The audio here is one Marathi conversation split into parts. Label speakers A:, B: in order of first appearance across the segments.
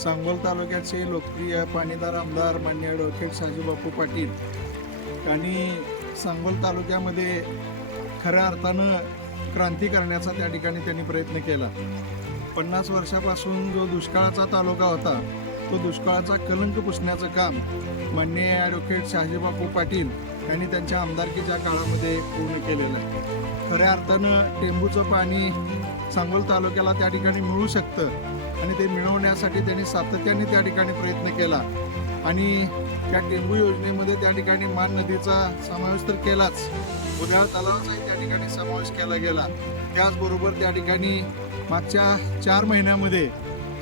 A: सांगोल तालुक्याचे लोकप्रिय पाणीदार आमदार मान्य ॲडव्होकेट साजीबापू पाटील यांनी सांगोल तालुक्यामध्ये खऱ्या अर्थानं क्रांती करण्याचा त्या ठिकाणी त्यांनी प्रयत्न केला. पन्नास वर्षापासून जो दुष्काळाचा तालुका होता तो दुष्काळाचा कलंक पुसण्याचं काम मान्य ॲडव्होकेट शहाजीबापू पाटील यांनी त्यांच्या आमदारकीच्या काळामध्ये पूर्ण केलेलं आहे. खऱ्या अर्थानं टेंबूचं पाणी सांगोल तालुक्याला त्या ठिकाणी मिळू शकतं आणि ते मिळवण्यासाठी त्यांनी सातत्याने त्या ठिकाणी प्रयत्न केला. आणि त्या टेंबू योजनेमध्ये त्या ठिकाणी मान नदीचा समावेश तर केलाच. उद्याळ तलावाचाही त्या ठिकाणी समावेश केला गेला. त्याचबरोबर त्या ठिकाणी मागच्या चार महिन्यामध्ये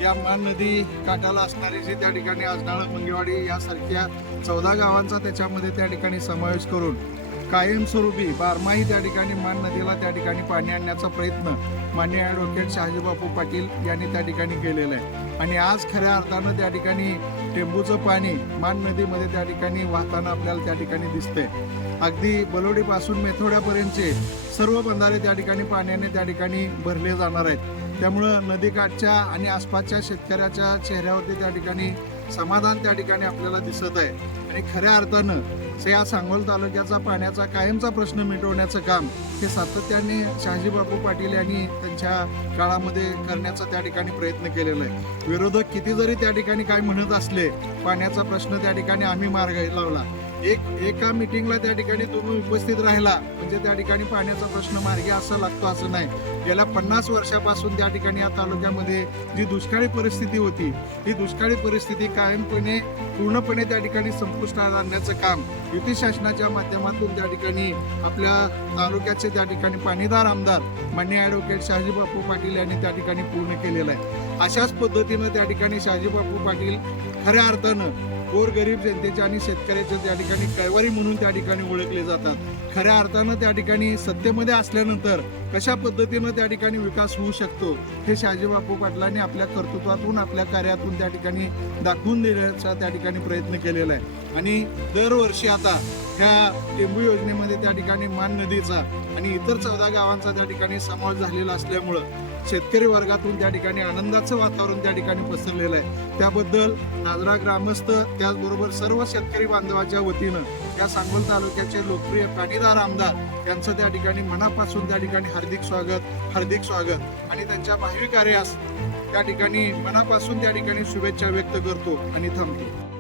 A: या मान नदी काठाला असणारी जी त्या ठिकाणी आजनाळ मंगेवाडी यासारख्या चौदा गावांचा त्याच्यामध्ये त्या ठिकाणी समावेश करून कायमस्वरूपी बारमाही त्या ठिकाणी मान नदीला त्या ठिकाणी पाणी आणण्याचा प्रयत्न मान्य ॲडव्होकेट शहाजीबापू पाटील यांनी त्या ठिकाणी केलेला आहे आणि आज खऱ्या अर्थानं त्या ठिकाणी टेंबूचं पाणी मान नदीमध्ये त्या ठिकाणी वाहताना आपल्याला त्या ठिकाणी दिसते अगदी बलोडीपासून मेथोड्यापर्यंतचे सर्व बंधारे त्या ठिकाणी पाण्याने त्या ठिकाणी भरले जाणार आहेत त्यामुळं नदीकाठच्या आणि आसपासच्या शेतकऱ्याच्या चेहऱ्यावरती त्या ठिकाणी समाधान त्या ठिकाणी आपल्याला दिसत आहे. आणि खऱ्या अर्थानं या सांगोल तालुक्याचा पाण्याचा कायमचा प्रश्न मिटवण्याचं काम हे सातत्याने शहाजीबापू पाटील यांनी त्यांच्या काळामध्ये करण्याचा त्या ठिकाणी प्रयत्न केलेला आहे. विरोधक किती जरी त्या ठिकाणी काय म्हणत असले पाण्याचा प्रश्न त्या ठिकाणी आम्ही मार्ग लावला. एक एका मिटिंगला त्या ठिकाणी तुम्ही उपस्थित राहिला म्हणजे त्या ठिकाणी पाण्याचा प्रश्न मार्गी असा लागतो असं नाही. गेल्या पन्नास वर्षापासून त्या ठिकाणी या तालुक्यामध्ये जी दुष्काळी परिस्थिती होती ही दुष्काळी परिस्थिती कायमपणे पूर्णपणे त्या ठिकाणी संपुष्टात आणण्याचं काम युती शासनाच्या माध्यमातून त्या ठिकाणी आपल्या तालुक्याचे त्या ठिकाणी पाणीदार आमदार मान्य ॲडव्होकेट शहाजीबापू पाटील यांनी त्या ठिकाणी पूर्ण केलेलं आहे. अशाच पद्धतीनं त्या ठिकाणी शहाजीबापू पाटील खऱ्या अर्थानं गोरगरीब जनतेचे आणि शेतकऱ्याचे त्या ठिकाणी कैवारी म्हणून त्या ठिकाणी ओळखले जातात. खऱ्या अर्थानं त्या ठिकाणी सत्तेमध्ये असल्यानंतर कशा पद्धतीनं त्या ठिकाणी विकास होऊ शकतो हे शहाजीबापू पाटलांनी आपल्या कर्तृत्वातून आपल्या कार्यातून त्या ठिकाणी दाखवून देण्याचा त्या ठिकाणी प्रयत्न केलेला आहे. आणि दरवर्षी आता ह्या टेंबू योजनेमध्ये त्या ठिकाणी मान नदीचा आणि इतर चौदा गावांचा त्या ठिकाणी समावेश झालेला असल्यामुळं शेतकरी वर्गातून त्या ठिकाणी आनंदाचं वातावरण त्या ठिकाणी पसरलेलं आहे. त्याबद्दल नाजरा ग्रामस्थ त्याचबरोबर सर्व शेतकरी बांधवाच्या वतीनं या सांगोल तालुक्याचे लोकप्रिय पाणीदार आमदार यांचं त्या ठिकाणी मनापासून त्या ठिकाणी हार्दिक स्वागत हार्दिक स्वागत. आणि त्यांच्या भावी कार्यास त्या ठिकाणी मनापासून त्या ठिकाणी शुभेच्छा व्यक्त करतो आणि थांबतो.